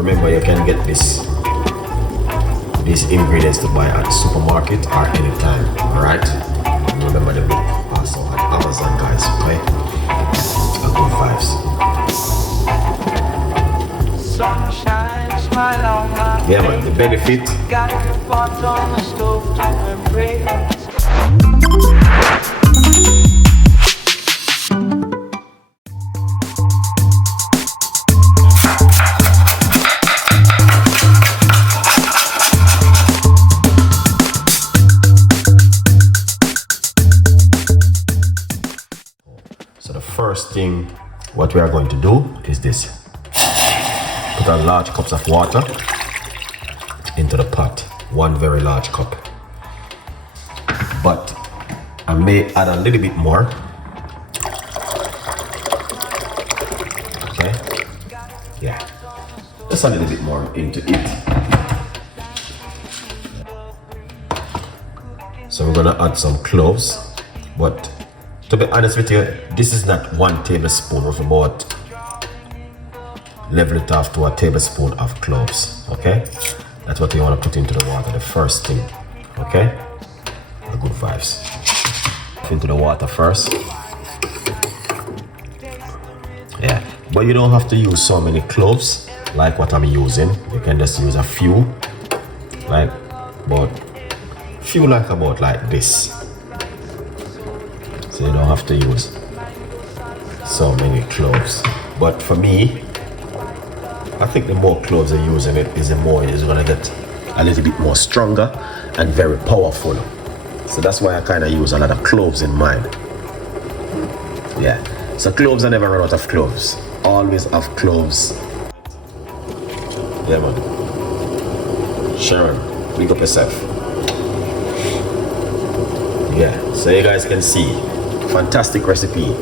remember you can get these ingredients to buy at the supermarket or anytime, alright? Remember the book also on Amazon, guys, okay? Good vibes. Sunshine, smile on my face. Yeah, man, the benefit. Got your pot on the stove to embrace. So the first thing what we are going to do is this. Put on large cups of water into the pot. One very large cup. But I may add a little bit more. Okay? Yeah. Just a little bit more into it. So we're gonna add some cloves. But to be honest with you, this is not 1 tablespoon of about level it off to a tablespoon of cloves. Okay? That's what you want to put into the water, the first thing. Okay? The good vibes. Into the water first. Yeah. But you don't have to use so many cloves like what I'm using. You can just use a few. Like about this. So you don't have to use so many cloves. But for me, I think the more cloves you're using it is the more it's gonna get a little bit more stronger and very powerful. So that's why I kind of use a lot of cloves in mine. Yeah. So cloves, I never run out of cloves. Always have cloves. Yeah, man. Sharon, big up yourself. Yeah. So you guys can see. Fantastic recipe.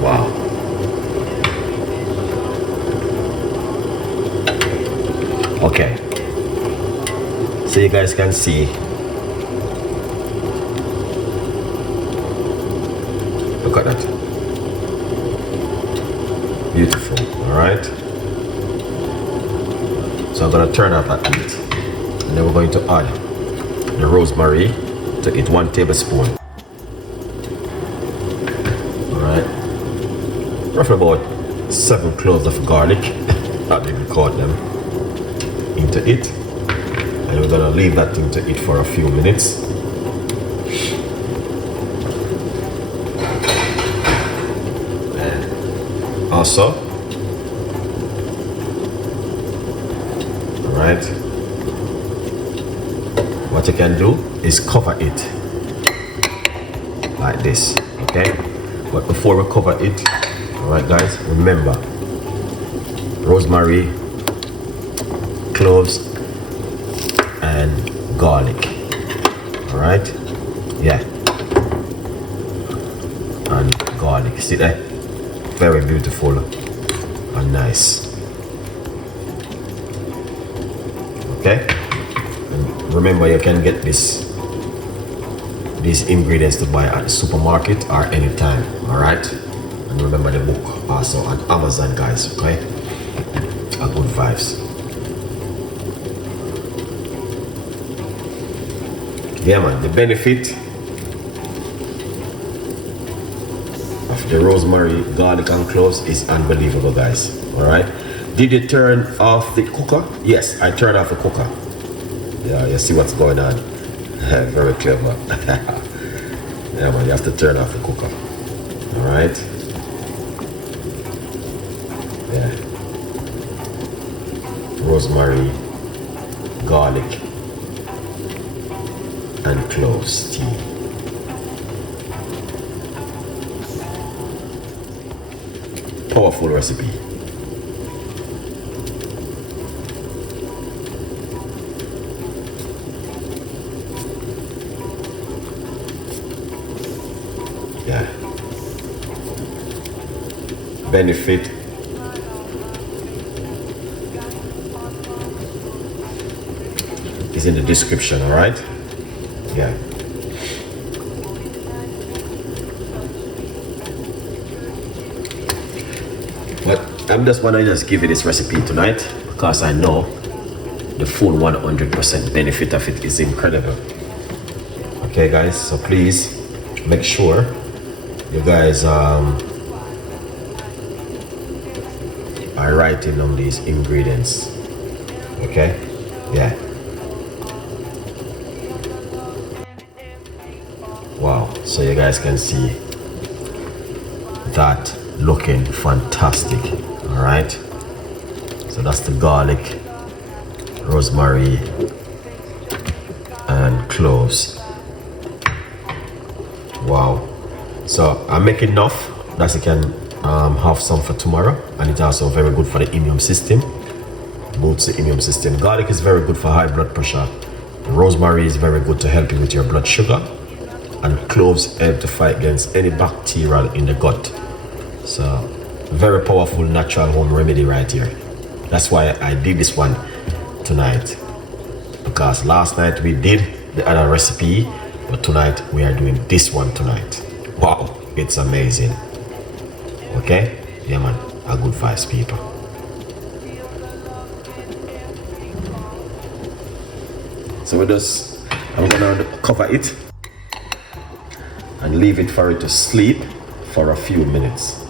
Wow. Okay. So you guys can see. Look at that. Beautiful, all right? So I'm gonna turn off that heat. And then we're going to add the rosemary to it, 1 tablespoon. All right? Roughly about 7 cloves of garlic, I didn't record them, into it. And we're gonna leave that thing to it for a few minutes. Also, alright, what you can do is cover it like this, okay? But before we cover it, alright guys, remember, rosemary, cloves, and garlic, alright? Yeah, and garlic, see there? Very beautiful and nice. Okay? And remember you can get these ingredients to buy at the supermarket or anytime, alright? And remember the book also on Amazon, guys, okay? A good vibes. Yeah man, the benefit the rosemary, garlic and cloves is unbelievable, guys. All right, did you turn off the cooker? Yes, I turned off the cooker. Yeah, you see what's going on. Very clever. Yeah man, you have to turn off the cooker. All right, yeah, rosemary, garlic and cloves tea. Powerful recipe. Yeah. Benefit. is in the description, all right? Yeah. But I'm just want to just give you this recipe tonight because I know the full 100% benefit of it is incredible. Okay, guys, so please make sure you guys are writing on these ingredients. Okay, yeah. Wow, so you guys can see that looking fantastic. All right, so that's the garlic, rosemary and cloves. Wow, so I make enough that you can have some for tomorrow, and it's also very good for the immune system, boosts the immune system. Garlic is very good for high blood pressure. Rosemary is very good to help you with your blood sugar, and cloves help to fight against any bacteria in the gut. So very powerful natural home remedy right here. That's why I did this one tonight, because last night we did the other recipe, but tonight we are doing this one tonight. Wow, it's amazing. Okay, yeah man, a good vibes, people. So I'm gonna cover it and leave it for it to sleep for a few minutes.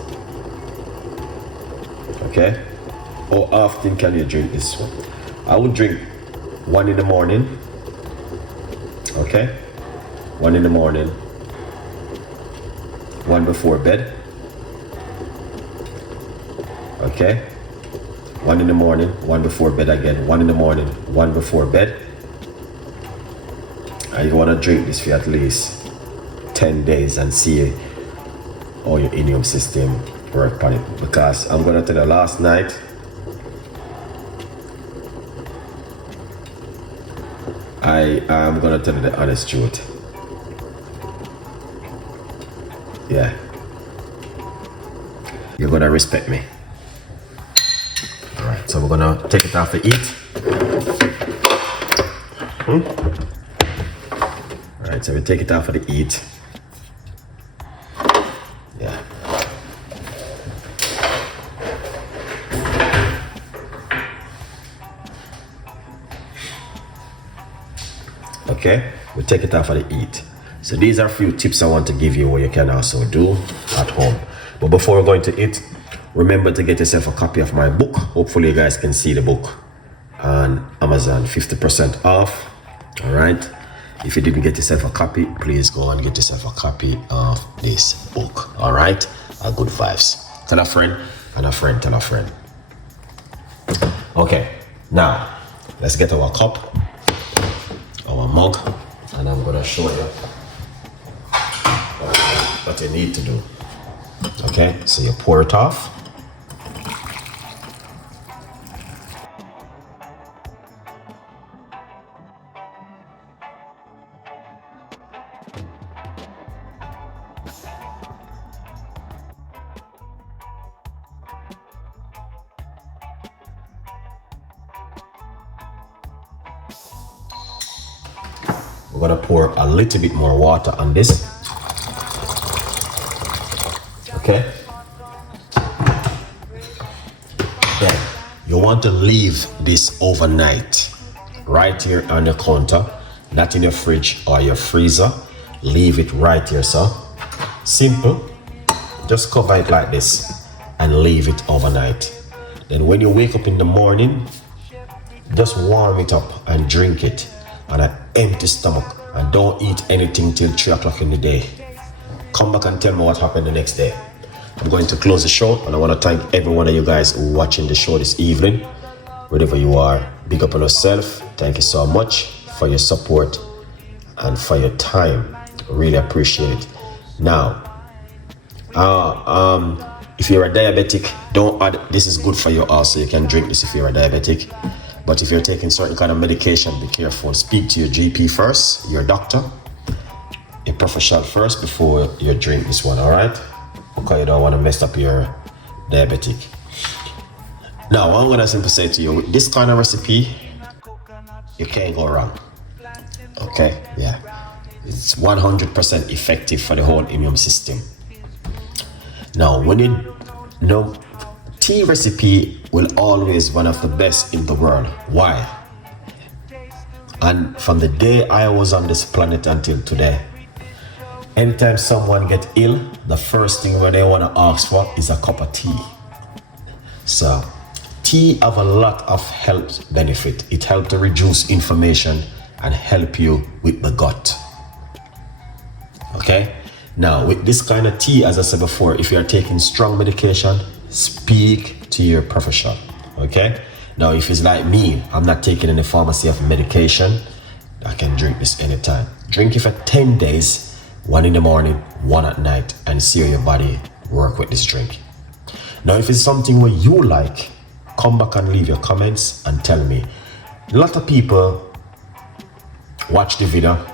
Okay, how often can you drink this one? I would drink one in the morning. Okay, one in the morning, one before bed. Okay, one in the morning, one before bed again, one in the morning, one before bed. And you want to drink this for at least 10 days and see how your immune system work on it. Because I'm going to tell you, last night I am going to tell you the honest truth. Yeah, you're going to respect me. Alright, so we're going to take it off the heat. Alright, so we take it off of the heat. Yeah. Okay, we take it off of the heat. So these are a few tips I want to give you what you can also do at home. But before we're going to eat, remember to get yourself a copy of my book. Hopefully you guys can see the book on Amazon, 50% off. All right, if you didn't get yourself a copy, please go and get yourself a copy of this book. All right, a good vibes. Tell a friend, and a friend tell a friend. Okay, now let's get our cup, our mug, and I'm gonna show you what you need to do. Okay, so you pour it off. We're gonna pour a little bit more water on this. Okay. Then you want to leave this overnight right here on the counter, not in your fridge or your freezer. Leave it right here, sir. Simple. Just cover it like this and leave it overnight. Then when you wake up in the morning, just warm it up and drink it on an empty stomach, and don't eat anything till 3 o'clock in the day. Come back and tell me what happened the next day. I'm going to close the show, and I want to thank every one of you guys who are watching the show this evening. Wherever you are, big up on yourself. Thank you so much for your support and for your time. Really appreciate it. Now, if you're a diabetic, don't add. This is good for you also. You can drink this if you're a diabetic. But if you're taking certain kind of medication, be careful. Speak to your GP first, your doctor, a professional first before you drink this one, all right? Because you don't want to mess up your diabetic. Now, what I'm going to simply say to you, with this kind of recipe, you can't go wrong. Okay, yeah. It's 100% effective for the whole immune system. Now, when you know, tea recipe will always one of the best in the world. Why? And from the day I was on this planet until today, anytime someone get ill, the first thing where they want to ask for is a cup of tea. So, tea have a lot of health benefit. It helps to reduce inflammation and help you with the gut. Okay? Now, with this kind of tea, as I said before, if you are taking strong medication, speak to your professional. Okay? Now, if it's like me, I'm not taking any pharmacy of medication, I can drink this anytime. Drink it for 10 days, 1 in the morning, 1 at night, and see how your body work with this drink. Now, if it's something where you like, come back and leave your comments and tell me. A lot of people watch the video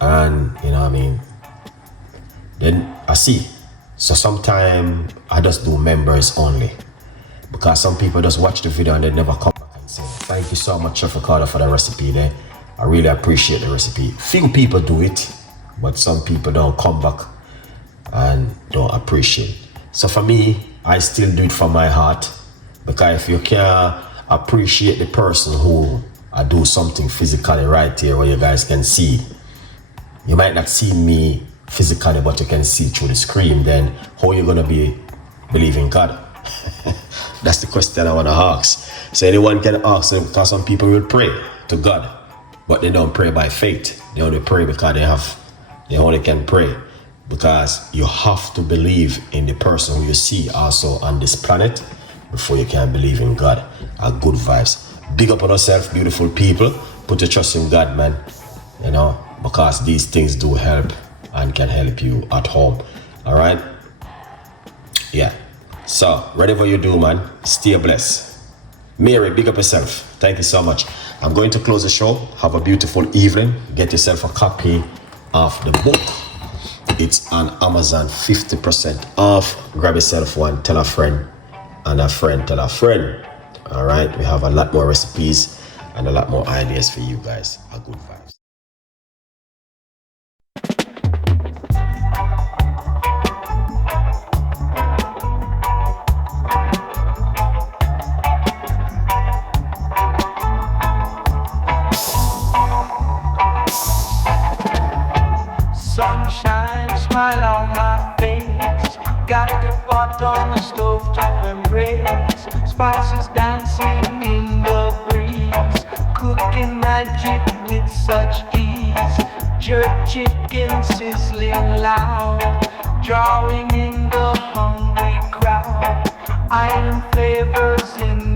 and, you know what I mean, then I see. So sometimes I just do members only, because some people just watch the video and they never come back and say, thank you so much, Chef Ricardo, for the recipe there. I really appreciate the recipe. Few people do it, but some people don't come back and don't appreciate it. So for me, I still do it from my heart, because if you can't appreciate the person who I do something physically right here where you guys can see, you might not see me physically, but you can see through the screen, then how are you going to be believing God? That's the question I want to ask. So anyone can ask, because some people will pray to God, but they don't pray by faith. They only pray because they only can pray. Because you have to believe in the person who you see also on this planet before you can believe in God. Good vibes. Big up on yourself, beautiful people. Put your trust in God, man. You know, because these things do help and can help you at home. All right? Yeah. So, whatever you do, man, stay blessed. Mary, big up yourself. Thank you so much. I'm going to close the show. Have a beautiful evening. Get yourself a copy of the book. It's on Amazon, 50% off. Grab yourself one, tell a friend, and a friend tell a friend. All right, we have a lot more recipes and a lot more ideas for you guys. Good vibes. Sunshine, smile on my face. Got the pot on the stove top embrace. Spices dancing in the breeze. Cooking magic with such ease. Jerk chicken sizzling loud. Drawing in the hungry crowd. Iron flavors in